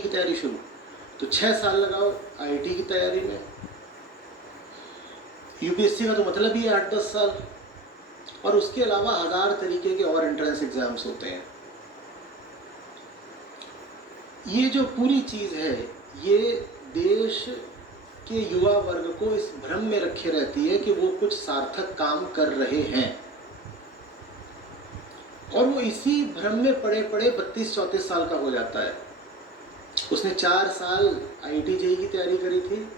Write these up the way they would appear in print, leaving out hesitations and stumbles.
की तैयारी शुरू, तो 6 साल लगाओ आईआईटी की तैयारी में। यूपीएससी का तो मतलब ही 8-10 साल, और उसके अलावा 1000 तरीके के और एंट्रेंस एग्जाम्स होते हैं। ये जो पूरी चीज़ है, ये देश के युवा वर्ग को इस भ्रम में रखे रहती है कि वो कुछ सार्थक काम कर रहे हैं, और वो इसी भ्रम में पड़े पड़े 32-34 साल का हो जाता है। उसने 4 साल आईआईटी जेईई की तैयारी करी थी,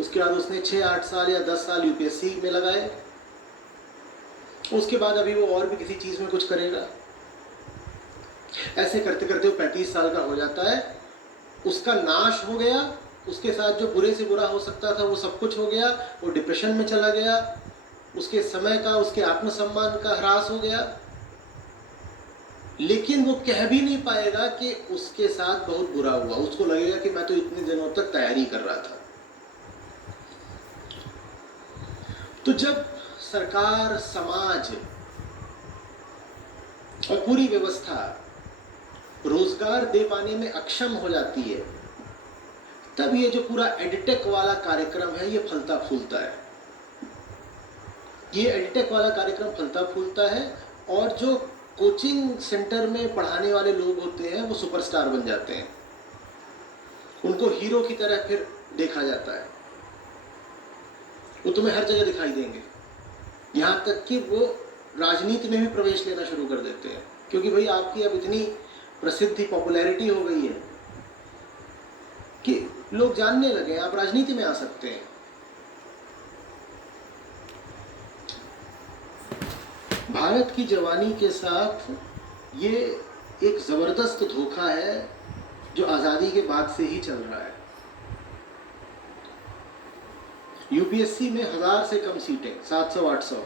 उसके बाद उसने 6-8 साल या 10 साल यूपीएससी में लगाए, उसके बाद अभी वो और भी किसी चीज़ में कुछ करेगा। ऐसे करते करते वो 35 साल का हो जाता है, उसका नाश हो गया, उसके साथ जो बुरे से बुरा हो सकता था वो सब कुछ हो गया, वो डिप्रेशन में चला गया, उसके समय का, उसके आत्मसम्मान का ह्रास हो गया, लेकिन वो कह भी नहीं पाएगा कि उसके साथ बहुत बुरा हुआ। उसको लगेगा कि मैं तो इतने दिनों तक तैयारी कर रहा था। तो जब सरकार, समाज और पूरी व्यवस्था रोजगार दे पाने में अक्षम हो जाती है, तब ये जो पूरा एडटेक वाला कार्यक्रम है ये फलता फूलता है। ये एडटेक वाला कार्यक्रम फलता फूलता है, और जो कोचिंग सेंटर में पढ़ाने वाले लोग होते हैं वो सुपरस्टार बन जाते हैं, उनको हीरो की तरह फिर देखा जाता है, वो तुम्हें हर जगह दिखाई देंगे, यहाँ तक कि वो राजनीति में भी प्रवेश लेना शुरू कर देते हैं, क्योंकि भाई आपकी अब इतनी प्रसिद्धि, पॉपुलैरिटी हो गई है कि लोग जानने लगे आप राजनीति में आ सकते हैं। भारत की जवानी के साथ ये एक जबरदस्त धोखा है जो आजादी के बाद से ही चल रहा है। यूपीएससी में 1000 से कम सीटें, 700-800,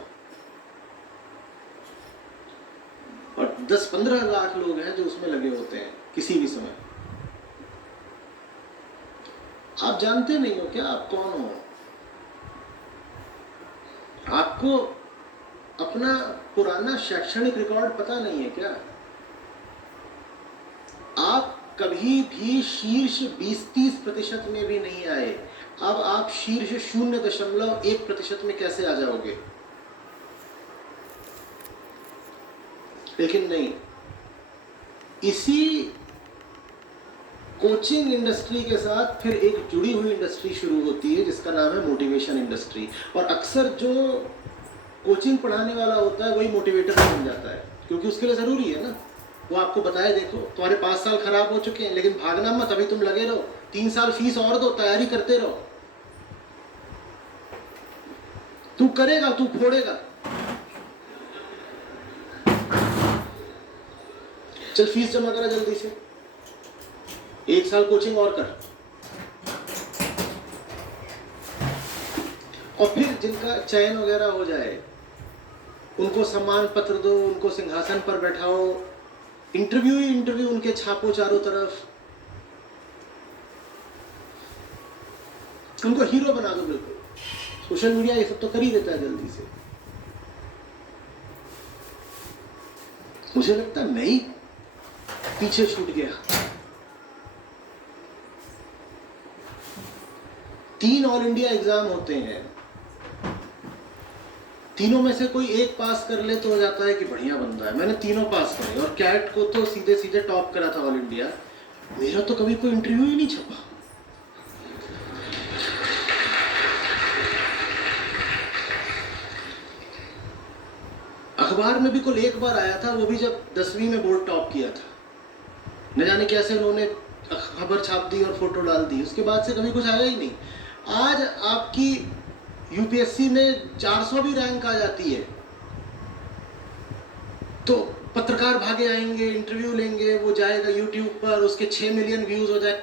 और 10-15 लाख लोग हैं जो उसमें लगे होते हैं किसी भी समय। आप जानते नहीं हो क्या आप कौन हो? आपको अपना पुराना शैक्षणिक रिकॉर्ड पता नहीं है क्या? आप कभी भी शीर्ष 20-30% में भी नहीं आए, अब आप शीर्ष 0.1% में कैसे आ जाओगे? लेकिन नहीं, इसी कोचिंग इंडस्ट्री के साथ फिर एक जुड़ी हुई इंडस्ट्री शुरू होती है जिसका नाम है मोटिवेशन इंडस्ट्री, और अक्सर जो कोचिंग पढ़ाने वाला होता है वही मोटिवेटर बन जाता है, क्योंकि उसके लिए ज़रूरी है ना, वो आपको बताए देखो तुम्हारे 5 साल खराब हो चुके हैं लेकिन भागना मत, अभी तुम लगे रहो, 3 साल फीस और दो, तैयारी करते रहो, तू करेगा, तू फोड़ेगा, चल फीस जमा करा जल्दी से, 1 साल कोचिंग और कर। और फिर जिनका चयन वगैरह हो जाए उनको सम्मान पत्र दो, उनको सिंहासन पर बैठाओ, इंटरव्यू ही इंटरव्यू उनके छापो चारों तरफ, उनको हीरो बना दो। बिल्कुल सोशल मीडिया ये सब तो कर ही देता है जल्दी से। मुझे लगता है नहीं, पीछे छूट गया। 3 ऑल इंडिया एग्जाम होते हैं, तीनों में से कोई एक पास कर ले तो हो जाता है कि बढ़िया बंदा है। मैंने तीनों पास करे, और कैट को तो सीधे सीधे टॉप करा था ऑल इंडिया। मेरा तो कभी कोई इंटरव्यू ही नहीं छपा। अखबार में भी कुल एक बार आया था, वो भी जब 10वीं में बोर्ड टॉप किया था। न जाने कैसे उन्होंने खबर छाप दी और फोटो डाल दी, उसके बाद से कभी कुछ आया ही नहीं। आज आपकी यूपीएससी में 400 भी रैंक आ जाती है तो पत्रकार भागे आएंगे, इंटरव्यू लेंगे, वो जाएगा यूट्यूब पर, उसके 6 मिलियन व्यूज हो जाए।